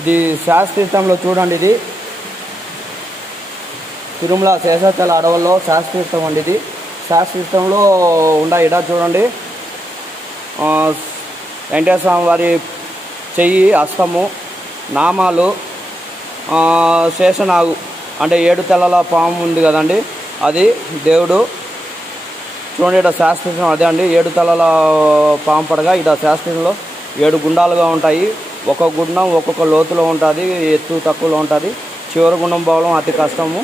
ఇది శాస్త్రీర్థంలో చూడండి, ఇది తిరుమల శేషాచల అడవుల్లో శాస్త్రీర్థం అండి. ఇది శాస్త్రీర్థంలో ఉండ ఇడ చూడండి, వెంకటేశ్వర స్వామి వారి చెయ్యి, హస్తము, నామాలు, శేషనాగు అంటే 7 తలల పాము ఉంది కదండి, అది దేవుడు. చూడండి ఇక్కడ శాస్త్రీర్థం అదే అండి, 7 తలల పాము పడగా ఇక్కడ శాస్త్రీర్థంలో 7 గుండాలుగా ఉంటాయి. ఒక్కొక్క గుండం ఒక్కొక్క లోతులో ఉంటుంది, ఎత్తు తక్కువలో ఉంటుంది. చివరి గుండం పోవడం అతి కష్టము.